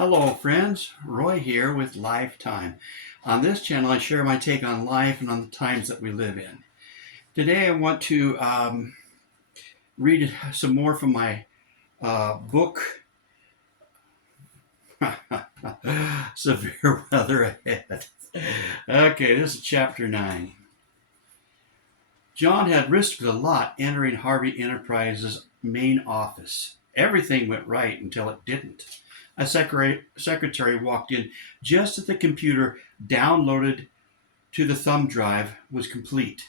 Hello friends, Roy here with Lifetime. On this channel I share my take on life and on the times that we live in. Today I want to read some more from my book, Severe Weather Ahead. Okay, this is chapter 9. John had risked a lot entering Harvey Enterprises' main office. Everything went right until it didn't. A secretary walked in just as the computer downloaded to the thumb drive was complete.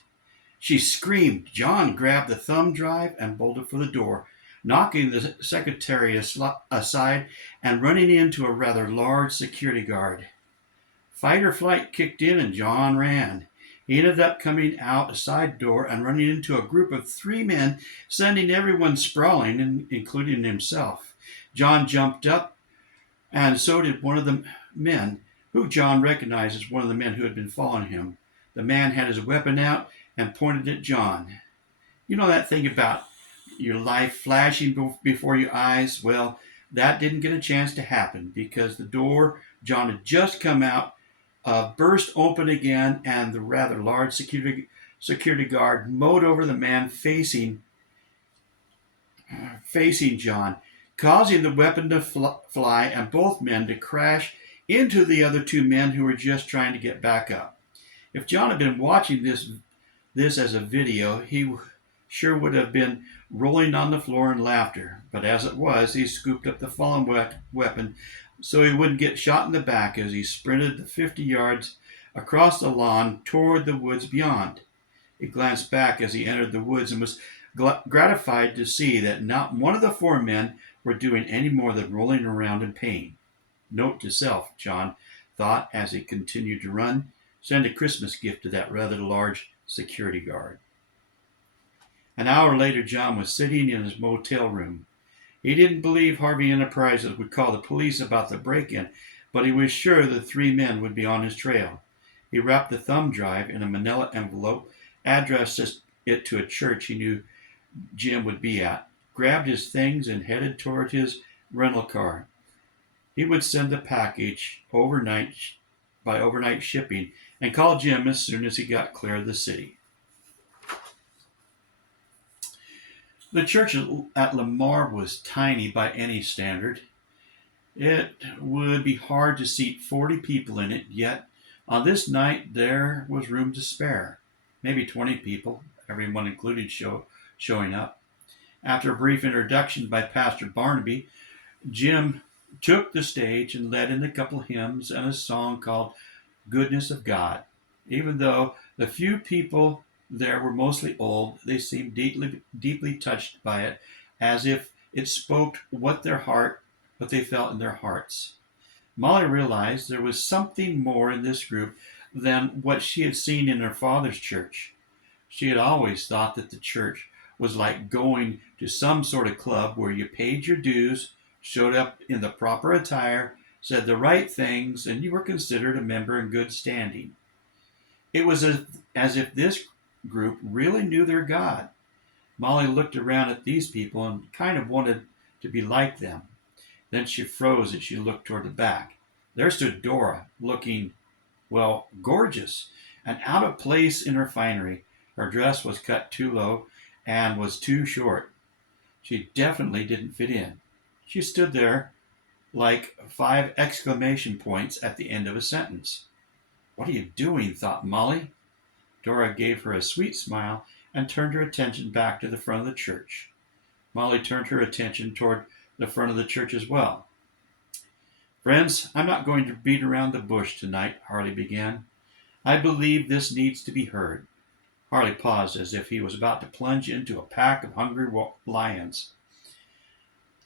She screamed. John grabbed the thumb drive and bolted for the door, knocking the secretary aside and running into a rather large security guard. Fight or flight kicked in and John ran. He ended up coming out a side door and running into a group of 3 men, sending everyone sprawling, including himself. John jumped up, and so did one of the men, who John recognized as one of the men who had been following him. The man had his weapon out and pointed at John. You know that thing about your life flashing before your eyes? Well, that didn't get a chance to happen because the door John had just come out burst open again, and the rather large security guard mowed over the man facing John, causing the weapon to fly and both men to crash into the other 2 men who were just trying to get back up. If John had been watching this as a video, he sure would have been rolling on the floor in laughter. But as it was, he scooped up the fallen weapon so he wouldn't get shot in the back as he sprinted the 50 yards across the lawn toward the woods beyond. He glanced back as he entered the woods and was gratified to see that not one of the 4 men were doing any more than rolling around in pain. Note to self, John thought as he continued to run. Send a Christmas gift to that rather large security guard. An hour later, John was sitting in his motel room. He didn't believe Harvey Enterprises would call the police about the break-in, but he was sure the 3 men would be on his trail. He wrapped the thumb drive in a manila envelope, addressed it to a church he knew Jim would be at, grabbed his things, and headed toward his rental car. He would send the package by overnight shipping and call Jim as soon as he got clear of the city. The church at Lamar was tiny by any standard. It would be hard to seat 40 people in it, yet on this night there was room to spare. Maybe 20 people, everyone included, showing up. After a brief introduction by Pastor Barnaby, Jim took the stage and led in a couple hymns and a song called Goodness of God. Even though the few people there were mostly old, they seemed deeply touched by it, as if it spoke what they felt in their hearts. Molly realized there was something more in this group than what she had seen in her father's church. She had always thought that the church was like going to some sort of club where you paid your dues, showed up in the proper attire, said the right things, and you were considered a member in good standing. It was as if this group really knew their God. Molly looked around at these people and kind of wanted to be like them. Then she froze as she looked toward the back. There stood Dora, looking, well, gorgeous and out of place in her finery. Her dress was cut too low and was too short. She definitely didn't fit in. She stood there like 5 exclamation points at the end of a sentence. What are you doing? Thought Molly. Dora gave her a sweet smile and turned her attention back to the front of the church. Molly turned her attention toward the front of the church as well. Friends, I'm not going to beat around the bush tonight, Harley began. I believe this needs to be heard. Harley paused as if he was about to plunge into a pack of hungry lions.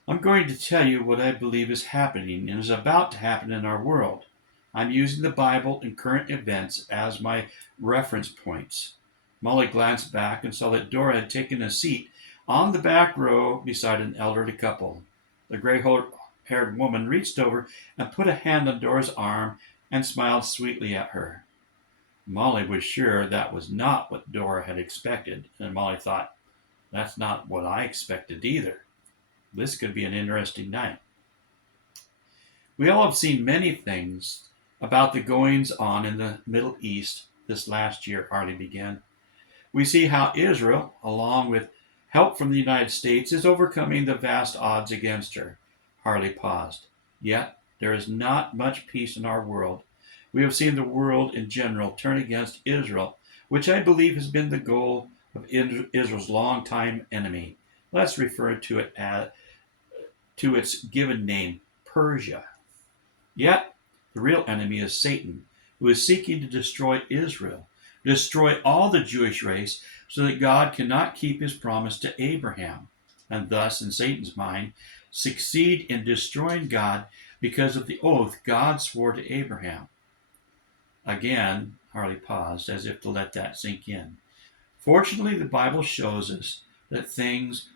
I'm going to tell you what I believe is happening and is about to happen in our world. I'm using the Bible and current events as my reference points. Molly glanced back and saw that Dora had taken a seat on the back row beside an elderly couple. The gray-haired woman reached over and put a hand on Dora's arm and smiled sweetly at her. Molly was sure that was not what Dora had expected, and Molly thought, that's not what I expected either. This could be an interesting night. We all have seen many things about the goings on in the Middle East this last year, Harley began. We see how Israel, along with help from the United States, is overcoming the vast odds against her. Harley paused. Yet, there is not much peace in our world. We have seen the world in general turn against Israel, which I believe has been the goal of Israel's longtime enemy. Let's refer to it as to its given name, Persia. Yet, the real enemy is Satan, who is seeking to destroy Israel, destroy all the Jewish race, so that God cannot keep his promise to Abraham, and thus, in Satan's mind, succeed in destroying God because of the oath God swore to Abraham. Again, Harley paused as if to let that sink in. Fortunately, the Bible shows us that things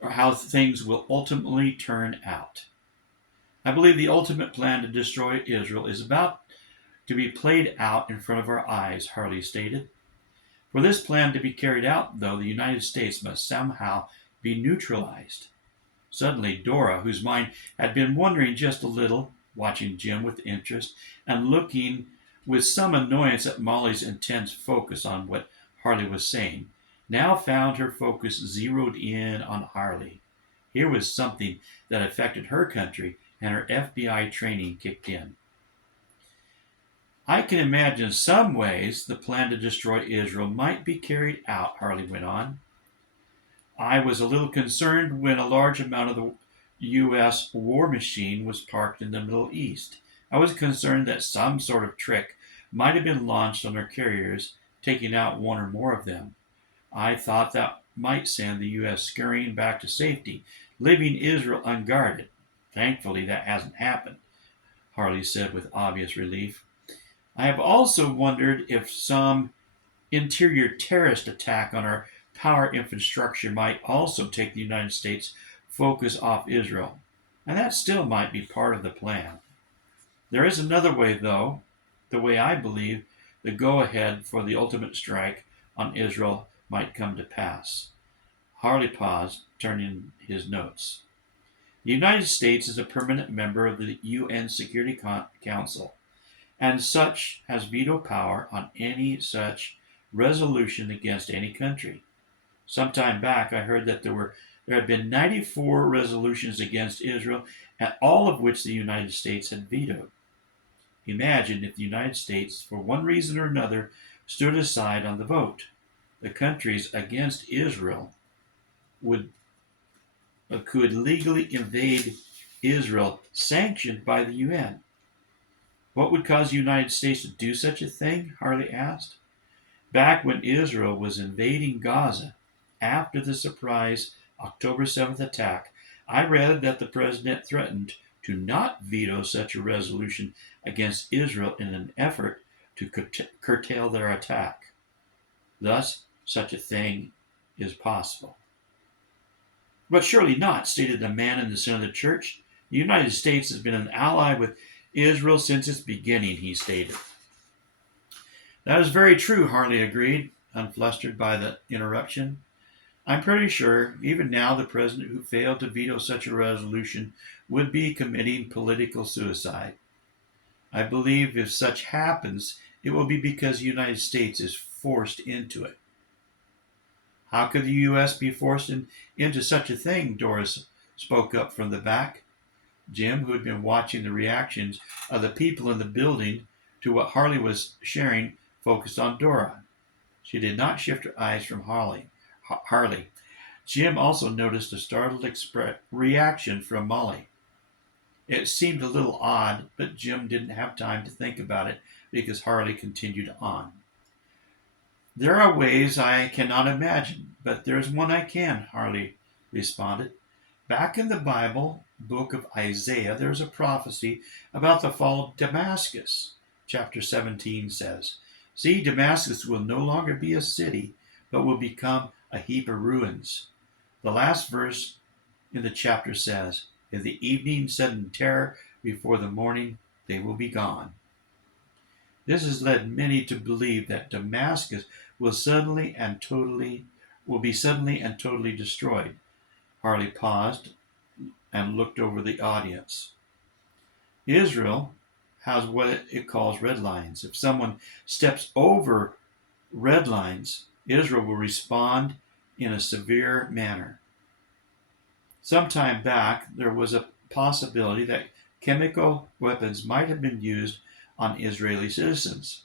or how things will ultimately turn out. I believe the ultimate plan to destroy Israel is about to be played out in front of our eyes, Harley stated. For this plan to be carried out, though, the United States must somehow be neutralized. Suddenly, Dora, whose mind had been wandering just a little, watching Jim with interest and looking with some annoyance at Molly's intense focus on what Harley was saying, now found her focus zeroed in on Harley. Here was something that affected her country, and her FBI training kicked in. I can imagine some ways the plan to destroy Israel might be carried out, Harley went on. I was a little concerned when a large amount of the U.S. war machine was parked in the Middle East. I was concerned that some sort of trick might have been launched on our carriers, taking out one or more of them. I thought that might send the U.S. scurrying back to safety, leaving Israel unguarded. Thankfully, that hasn't happened, Harley said with obvious relief. I have also wondered if some interior terrorist attack on our power infrastructure might also take the United States' focus off Israel. And that still might be part of the plan. There is another way, though, the way I believe the go ahead for the ultimate strike on Israel might come to pass. Harley paused, turning his notes. The United States is a permanent member of the UN Security Council, and such has veto power on any such resolution against any country. Some time back, I heard that there had been 94 resolutions against Israel, and all of which the United States had vetoed. Imagine if the United States, for one reason or another, stood aside on the vote. The countries against Israel would could legally invade Israel, sanctioned by the UN. What would cause the United States to do such a thing? Harley asked. Back when Israel was invading Gaza, after the surprise October 7th attack, I read that the president threatened to not veto such a resolution against Israel in an effort to curtail their attack. Thus, such a thing is possible. But surely not, stated a man in the center of the church. The United States has been an ally with Israel since its beginning, he stated. That is very true, Harley agreed, unflustered by the interruption. I'm pretty sure, even now, the president who failed to veto such a resolution would be committing political suicide. I believe if such happens, it will be because the United States is forced into it. How could the U.S. be forced into such a thing? Doris spoke up from the back. Jim, who had been watching the reactions of the people in the building to what Harley was sharing, focused on Dora. She did not shift her eyes from Harley. Jim also noticed a startled reaction from Molly. It seemed a little odd, but Jim didn't have time to think about it because Harley continued on. There are ways I cannot imagine, but there's one I can, Harley responded. Back in the Bible, book of Isaiah, there's a prophecy about the fall of Damascus. Chapter 17 says, See, Damascus will no longer be a city, but will become a heap of ruins. The last verse in the chapter says, In the evening, sudden terror, before the morning, they will be gone. This has led many to believe that Damascus will be suddenly and totally destroyed. Harley paused and looked over the audience. Israel has what it calls red lines. If someone steps over red lines, Israel will respond in a severe manner. Some time back, there was a possibility that chemical weapons might have been used on Israeli citizens.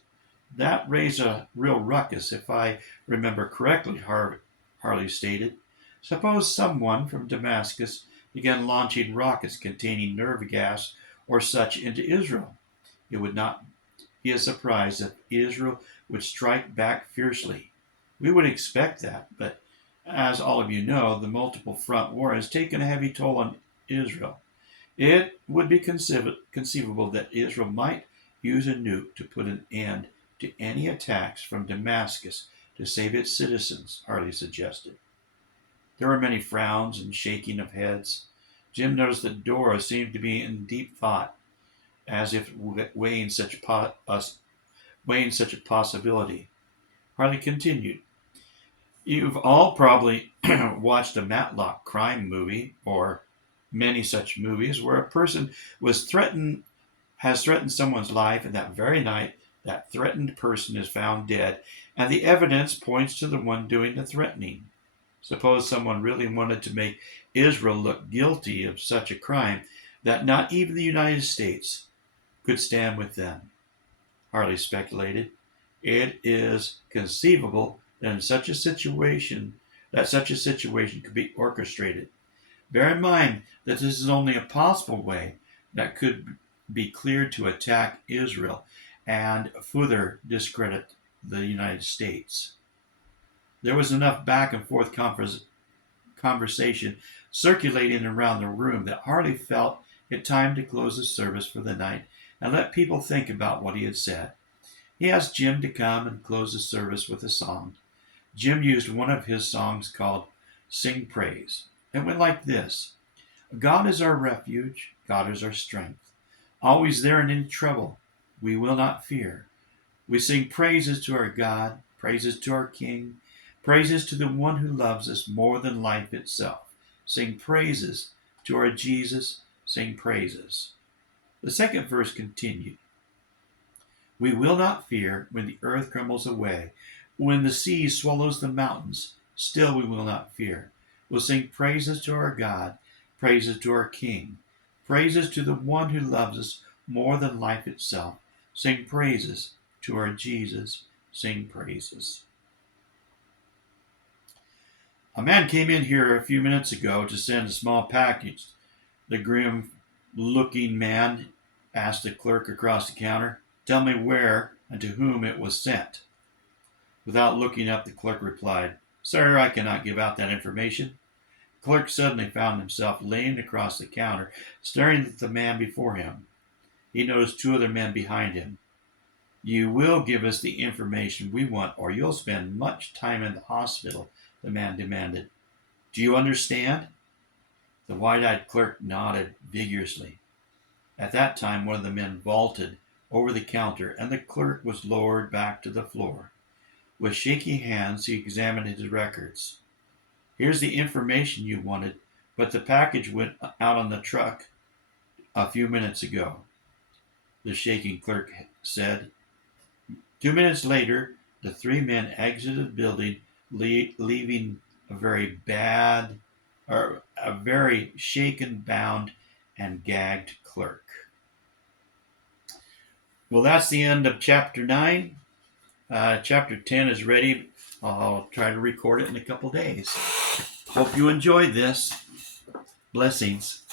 That raised a real ruckus, if I remember correctly, Harley stated. Suppose someone from Damascus began launching rockets containing nerve gas or such into Israel. It would not be a surprise if Israel would strike back fiercely. We would expect that, but as all of you know, the multiple front war has taken a heavy toll on Israel. It would be conceivable that Israel might use a nuke to put an end to any attacks from Damascus to save its citizens, Harley suggested. There were many frowns and shaking of heads. Jim noticed that Dora seemed to be in deep thought, as if weighing such a possibility. Harley continued, "You've all probably watched a Matlock crime movie, or many such movies, where a person has threatened someone's life, and that very night that threatened person is found dead, and the evidence points to the one doing the threatening. Suppose someone really wanted to make Israel look guilty of such a crime that not even the United States could stand with them," Harley speculated. "It is conceivable that such a situation could be orchestrated. Bear in mind that this is only a possible way that could be cleared to attack Israel and further discredit the United States." There was enough back and forth conversation circulating around the room that Harley felt it time to close the service for the night and let people think about what he had said. He asked Jim to come and close the service with a song. Jim used one of his songs called "Sing Praise." It went like this: "God is our refuge, God is our strength, always there in any trouble. We will not fear. We sing praises to our God, praises to our King, praises to the one who loves us more than life itself. Sing praises to our Jesus, sing praises." The second verse continued: "We will not fear when the earth crumbles away, when the sea swallows the mountains, still we will not fear. We'll sing praises to our God, praises to our King, praises to the one who loves us more than life itself. Sing praises to our Jesus, sing praises." "A man came in here a few minutes ago to send a small package," the grim-looking man asked the clerk across the counter. "Tell me where and to whom it was sent." Without looking up, the clerk replied, "Sir, I cannot give out that information." The clerk suddenly found himself laying across the counter, staring at the man before him. He noticed two other men behind him. "You will give us the information we want, or you'll spend much time in the hospital," the man demanded. "Do you understand?" The wide-eyed clerk nodded vigorously. At that time, one of the men vaulted over the counter, and the clerk was lowered back to the floor. With shaky hands, he examined his records. "Here's the information you wanted, but the package went out on the truck a few minutes ago," the shaking clerk said. 2 minutes later, the three men exited the building, leaving a very shaken, bound, and gagged clerk. Well, that's the end of chapter 9. Chapter 10 is ready. I'll try to record it in a couple days. Hope you enjoyed this. Blessings.